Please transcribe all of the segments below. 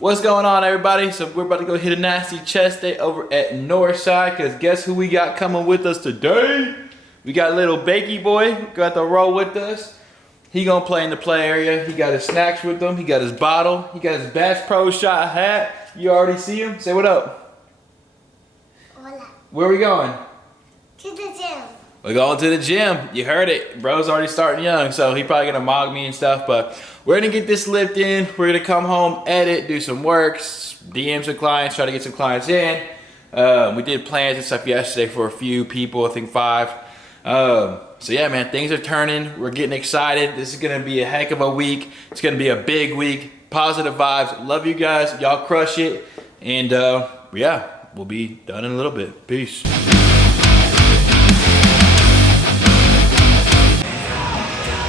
What's going on, everybody? So we're about to go hit a nasty chest day over at Northside, because guess who we got coming with us today? We got little Bakey Boy, got the roll with us. He gonna play in the play area. He got his snacks with him. He got his bottle. He got his Bass Pro Shot hat. You already see him? Say what up. Hola. Where we going? To the gym. We're going to the gym. You heard it. Bro's already starting young, so he probably gonna mog me and stuff, but we're gonna get this lift in. We're gonna come home, edit, do some work, DM some clients, try to get some clients in. We did plans and stuff yesterday for a few people, I think 5. So yeah, man, things are turning. We're getting excited. This is gonna be a heck of a week. It's gonna be a big week. Positive vibes. Love you guys. Y'all crush it. And yeah, we'll be done in a little bit. Peace.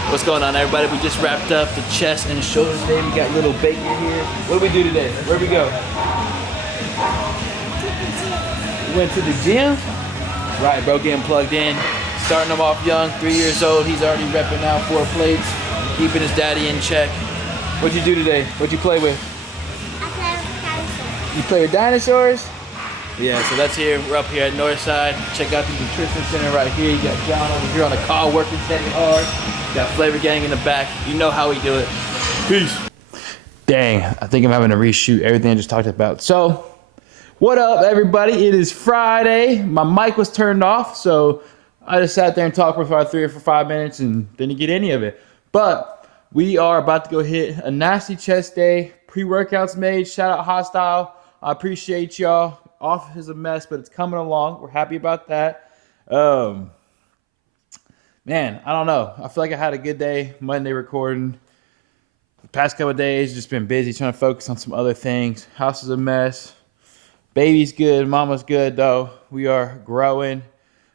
What's going on, everybody? We just wrapped up the chest and shoulders day. We got little Baker here. What did we do today? Where'd we go? We went to the gym. Right, bro, getting plugged in. Starting him off young, 3 years old. He's already repping out 4 plates, keeping his daddy in check. What'd you do today? What'd you play with? I play with dinosaurs. You play with dinosaurs? Yeah, so that's here. We're up here at Northside. Check out the nutrition center right here. You got John over here on the call working steady hard. Got Flavor Gang in the back. You know how we do it. Peace. Dang, I think I'm having to reshoot everything I just talked about. So, what up, everybody? It is Friday. My mic was turned off, so I just sat there and talked for about 3 or 5 minutes and didn't get any of it. But we are about to go hit a nasty chest day. Pre-workouts made. Shout out Hostile. I appreciate y'all. Office is a mess, but it's coming along. We're happy about that. Man, I don't know. I feel like I had a good day Monday recording. The past couple of days, just been busy trying to focus on some other things. House is a mess. Baby's good. Mama's good, though. We are growing.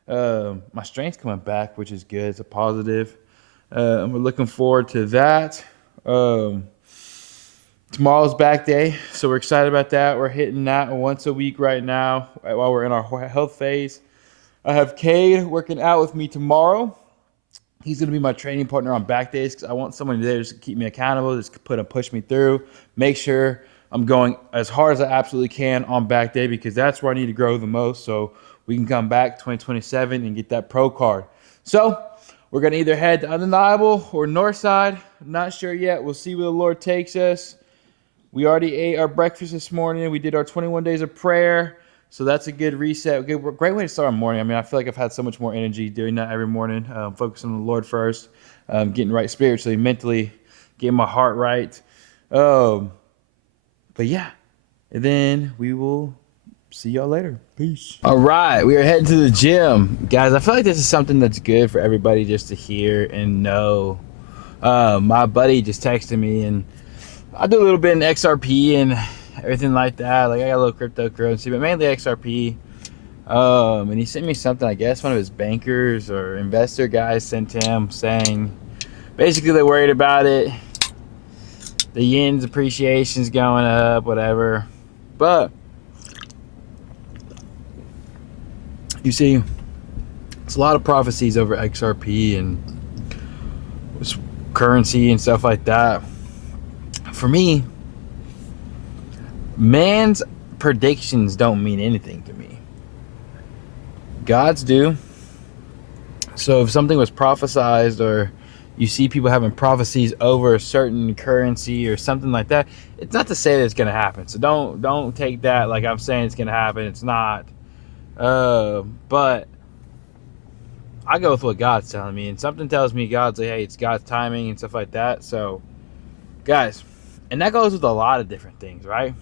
My strength's coming back, which is good. It's a positive. And we're looking forward to that. Tomorrow's back day, so we're excited about that. We're hitting that once a week right now while we're in our health phase. I have Cade working out with me tomorrow. He's going to be my training partner on back days because I want someone there just to keep me accountable, just push me through, make sure I'm going as hard as I absolutely can on back day because that's where I need to grow the most so we can come back 2027 and get that pro card. So we're going to either head to Undeniable or Northside. I'm not sure yet. We'll see where the Lord takes us. We already ate our breakfast this morning. We did our 21 days of prayer. So that's a good reset. Great way to start our morning. I mean, I feel like I've had so much more energy doing that every morning. Focusing on the Lord first, getting right spiritually, mentally, getting my heart right. But yeah, and then we will see y'all later. Peace. All right, we are heading to the gym. Guys, I feel like this is something that's good for everybody just to hear and know. My buddy just texted me, and I do a little bit in XRP and everything like that. Like I got a little cryptocurrency, but mainly XRP. And he sent me something, I guess one of his bankers or investor guys sent him saying basically they're worried about it. The yen's appreciation's going up, whatever. But you see, it's a lot of prophecies over XRP and currency and stuff like that. For me, man's predictions don't mean anything to me. God's do. So if something was prophesized or you see people having prophecies over a certain currency or something like that, it's not to say that it's going to happen. So don't take that like I'm saying it's going to happen. It's not. But I go with what God's telling me. And something tells me God's like, hey, it's God's timing and stuff like that. So, guys, and that goes with a lot of different things, right?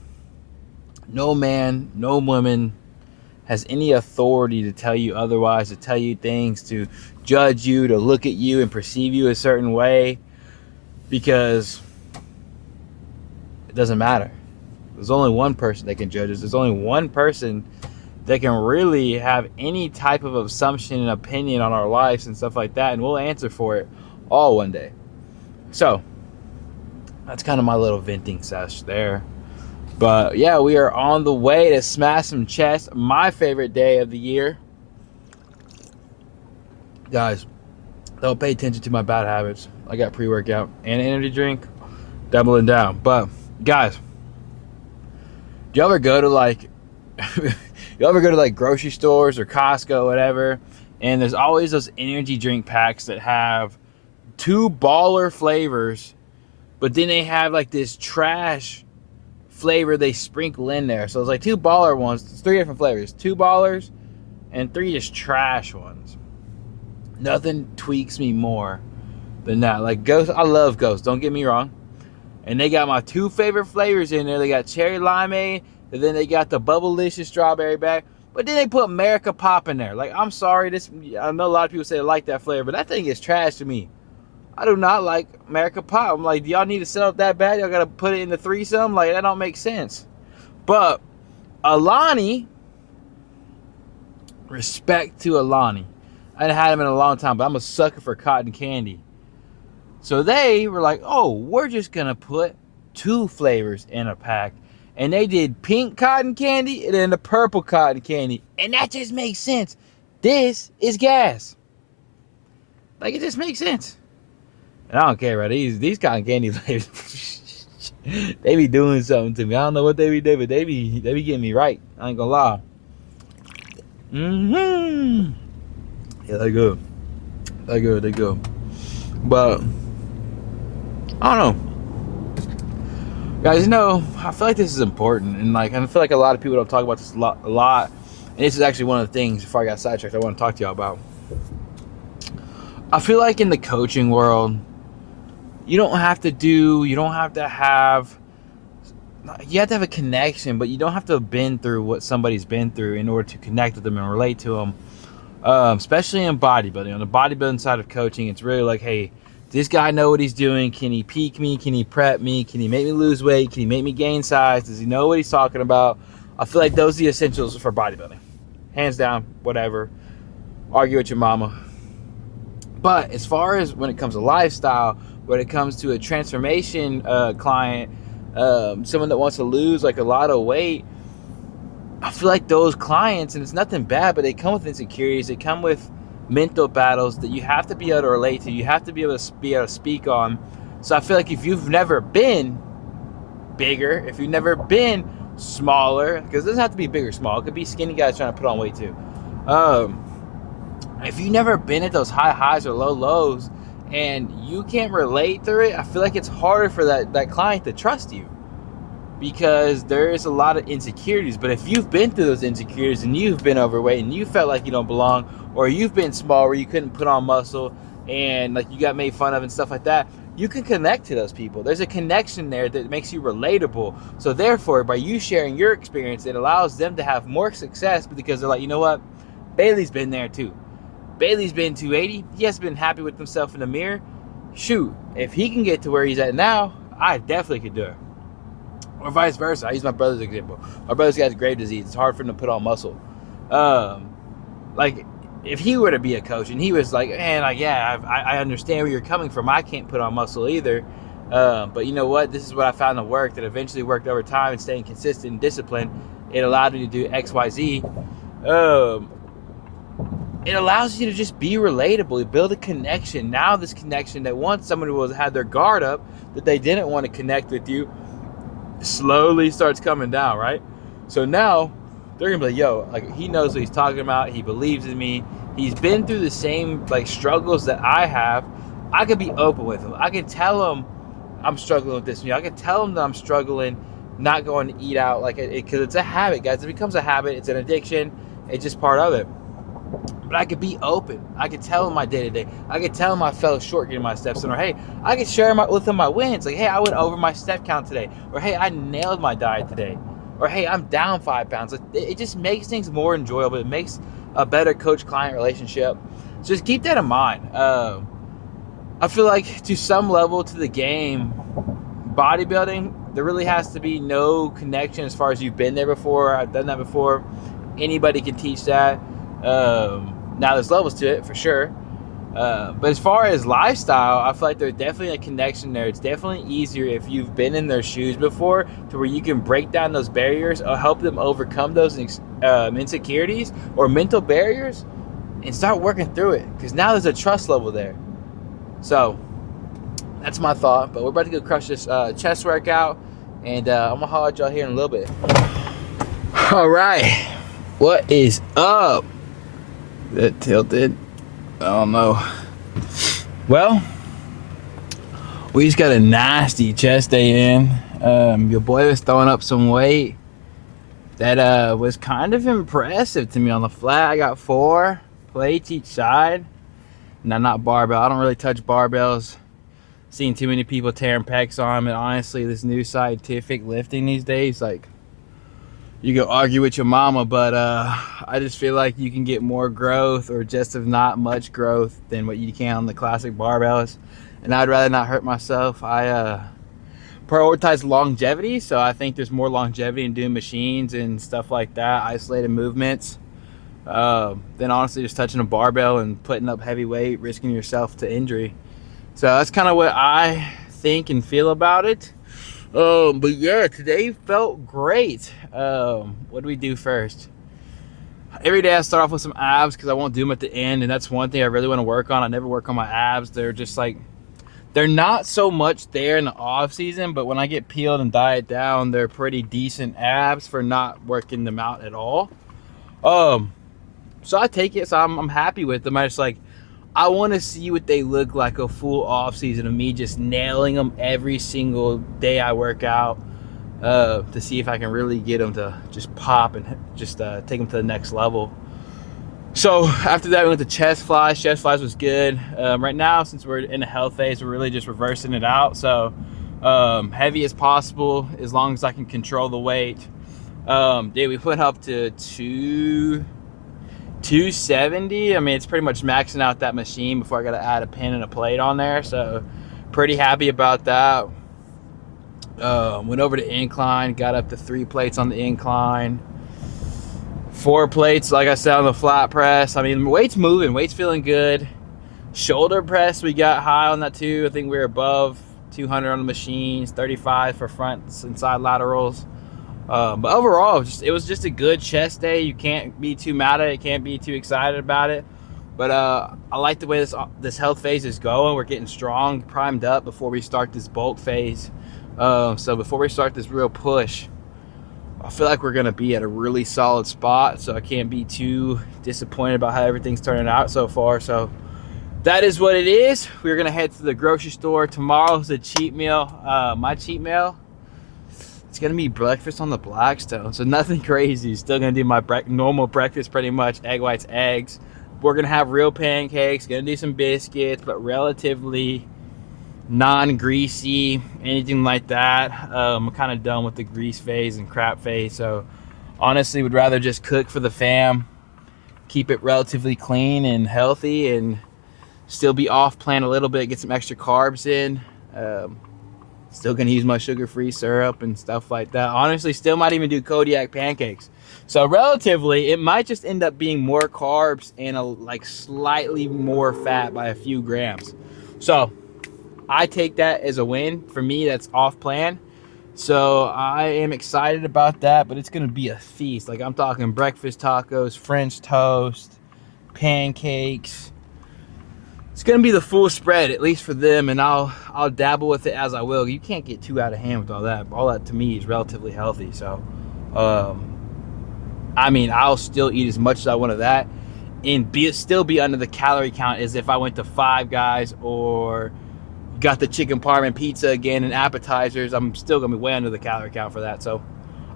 No man, no woman has any authority to tell you otherwise, to tell you things, to judge you, to look at you and perceive you a certain way, because it doesn't matter. There's only one person that can judge us. There's only one person that can really have any type of assumption and opinion on our lives and stuff like that, and we'll answer for it all one day. So that's kind of my little venting sesh there. But yeah, we are on the way to smash some chest. My favorite day of the year. Guys, don't pay attention to my bad habits. I got pre-workout and energy drink, doubling down. But guys, Do you ever go to like you ever go to like grocery stores or Costco, whatever, and there's always those energy drink packs that have 2 baller flavors, but then they have like this trash flavor they sprinkle in there. So it's like 2 baller ones, it's 3 different flavors, 2 ballers and 3 just trash ones. Nothing tweaks me more than that. Like Ghost, I love Ghost, don't get me wrong. And they got my 2 favorite flavors in there. They got cherry limeade, and then they got the Bubblicious strawberry bag. But then they put America Pop in there. Like, I'm sorry, I know a lot of people say they like that flavor, but that thing is trash to me. I do not like America Pop. I'm like, do y'all need to sell it that bad? Y'all gotta put it in the threesome? Like, that don't make sense. But Alani, respect to Alani. I hadn't had them in a long time, but I'm a sucker for cotton candy. So they were like, oh, we're just going to put 2 flavors in a pack. And they did pink cotton candy and then the purple cotton candy. And that just makes sense. This is gas. Like, it just makes sense. And I don't care, bro. These cotton candy flavors, they be doing something to me. I don't know what they be doing, but they be getting me right. I ain't gonna lie. Yeah, they good. They good. But I don't know, guys. You know, I feel like this is important, and like I feel like a lot of people don't talk about this a lot. And this is actually one of the things, before I got sidetracked, I want to talk to y'all about. I feel like in the coaching world, you have to have a connection, but you don't have to have been through what somebody's been through in order to connect with them and relate to them. Especially in bodybuilding. On the bodybuilding side of coaching, it's really like, hey, does this guy know what he's doing? Can he peak me? Can he prep me? Can he make me lose weight? Can he make me gain size? Does he know what he's talking about? I feel like those are the essentials for bodybuilding. Hands down, whatever. Argue with your mama. But as far as when it comes to lifestyle, when it comes to a transformation client, someone that wants to lose like a lot of weight, I feel like those clients, and it's nothing bad, but they come with insecurities. They come with mental battles that you have to be able to relate to. You have to be able to speak on. So I feel like if you've never been bigger, if you've never been smaller, because it doesn't have to be big or small. It could be skinny guys trying to put on weight too. If you've never been at those high highs or low lows and you can't relate through it, I feel like it's harder for that client to trust you, because there is a lot of insecurities. But if you've been through those insecurities and you've been overweight and you felt like you don't belong, or you've been small where you couldn't put on muscle and like you got made fun of and stuff like that, you can connect to those people. There's a connection there that makes you relatable. So therefore, by you sharing your experience, it allows them to have more success, because they're like, you know what? Bailey's been there too. Bailey's been 280. He has been happy with himself in the mirror. Shoot, if he can get to where he's at now, I definitely could do it. Or vice versa. I use my brother's example. My brother's got Graves' disease. It's hard for him to put on muscle. Like, if he were to be a coach and he was like, man, like, yeah, I understand where you're coming from. I can't put on muscle either. But you know what? This is what I found to work, that eventually worked over time, and staying consistent and disciplined. It allowed me to do X, Y, Z. It allows you to just be relatable. You build a connection. Now this connection that once someone who had their guard up, that they didn't want to connect with you, slowly starts coming down, right? So now they're gonna be like, yo, like, he knows what he's talking about. He believes in me. He's been through the same like struggles that I have. I could be open with him. I can tell him I'm struggling with this. I can tell him that I'm struggling, not going to eat out, like, because it's a habit, guys. It becomes a habit. It's an addiction. It's just part of it. But I could be open. I could tell him my day-to-day. I could tell him I fell short getting my steps in. Or, hey, I could share with him my wins. Like, hey, I went over my step count today. Or, hey, I nailed my diet today. Or, hey, I'm down 5 pounds. Like, it just makes things more enjoyable. It makes a better coach-client relationship. So just keep that in mind. I feel like to some level to the game, bodybuilding, there really has to be no connection as far as you've been there before. I've done that before. Anybody can teach that. Now there's levels to it for sure, but as far as lifestyle, I feel like there's definitely a connection there. It's definitely easier if you've been in their shoes before, to where you can break down those barriers or help them overcome those insecurities or mental barriers and start working through it, because now there's a trust level there. So that's my thought. But we're about to go crush this chest workout, and I'm gonna holler at y'all here in a little bit. All right, what is up? That tilted. I don't know. Well, we just got a nasty chest day in. Your boy was throwing up some weight. That was kind of impressive to me on the flat. I got 4 plates each side. Now, not barbell. I don't really touch barbells. Seeing too many people tearing pecs on them, and honestly, this new scientific lifting these days, like, you go argue with your mama, but I just feel like you can get more growth, or just if not much growth, than what you can on the classic barbells. And I'd rather not hurt myself. I prioritize longevity, so I think there's more longevity in doing machines and stuff like that, isolated movements, than honestly just touching a barbell and putting up heavy weight, risking yourself to injury. So that's kind of what I think and feel about it. But yeah, today felt great. What do we do first? Every day I start off with some abs because I won't do them at the end, and that's one thing I really want to work on. I never work on my abs. They're just like, they're not so much there in the off season, but when I get peeled and diet down, they're pretty decent abs for not working them out at all. So I take it, so I'm happy with them. I want to see what they look like a full off season of me just nailing them every single day I work out, to see if I can really get them to just pop and just take them to the next level. So after that, we went to chest flies. Chest flies was good. Right now, since we're in the health phase, we're really just reversing it out. So heavy as possible, as long as I can control the weight. We went up to 270. I mean, it's pretty much maxing out that machine before I got to add a pin and a plate on there. So pretty happy about that. Went over to incline, got up to 3 plates on the incline, 4 plates, like I said, on the flat press. I mean, weight's moving, weight's feeling good. Shoulder press, we got high on that too. I think we were above 200 on the machines, 35 for fronts and side laterals. But overall, it was just a good chest day. You can't be too mad at it, can't be too excited about it. But I like the way this health phase is going. We're getting strong, primed up before we start this bulk phase. So before we start this real push, I feel like we're gonna be at a really solid spot. So I can't be too disappointed about how everything's turning out so far. So that is what it is. We're gonna head to the grocery store. Tomorrow's a cheat meal. My cheat meal, it's gonna be breakfast on the Blackstone, so nothing crazy. Still gonna do my normal breakfast, pretty much egg whites, eggs. We're gonna have real pancakes, gonna do some biscuits, but relatively non-greasy, anything like that. I'm kind of done with the grease phase and crap phase, so honestly would rather just cook for the fam, keep it relatively clean and healthy, and still be off plan a little bit, get some extra carbs in. Still gonna use my sugar-free syrup and stuff like that. Honestly, still might even do Kodiak pancakes. So relatively, it might just end up being more carbs and like slightly more fat by a few grams. So I take that as a win. For me, that's off plan. So I am excited about that, but it's gonna be a feast. Like, I'm talking breakfast tacos, French toast, pancakes. It's gonna be the full spread, at least for them, and I'll dabble with it as I will. You can't get too out of hand with all that. All that to me is relatively healthy. So, I mean, I'll still eat as much as I want of that, and still be under the calorie count as if I went to Five Guys or got the chicken parm pizza again and appetizers. I'm still gonna be way under the calorie count for that. So,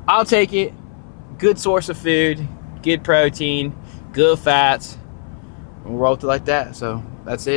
I'll take it. Good source of food, good protein, good fats. We'll roll it like that. So that's it.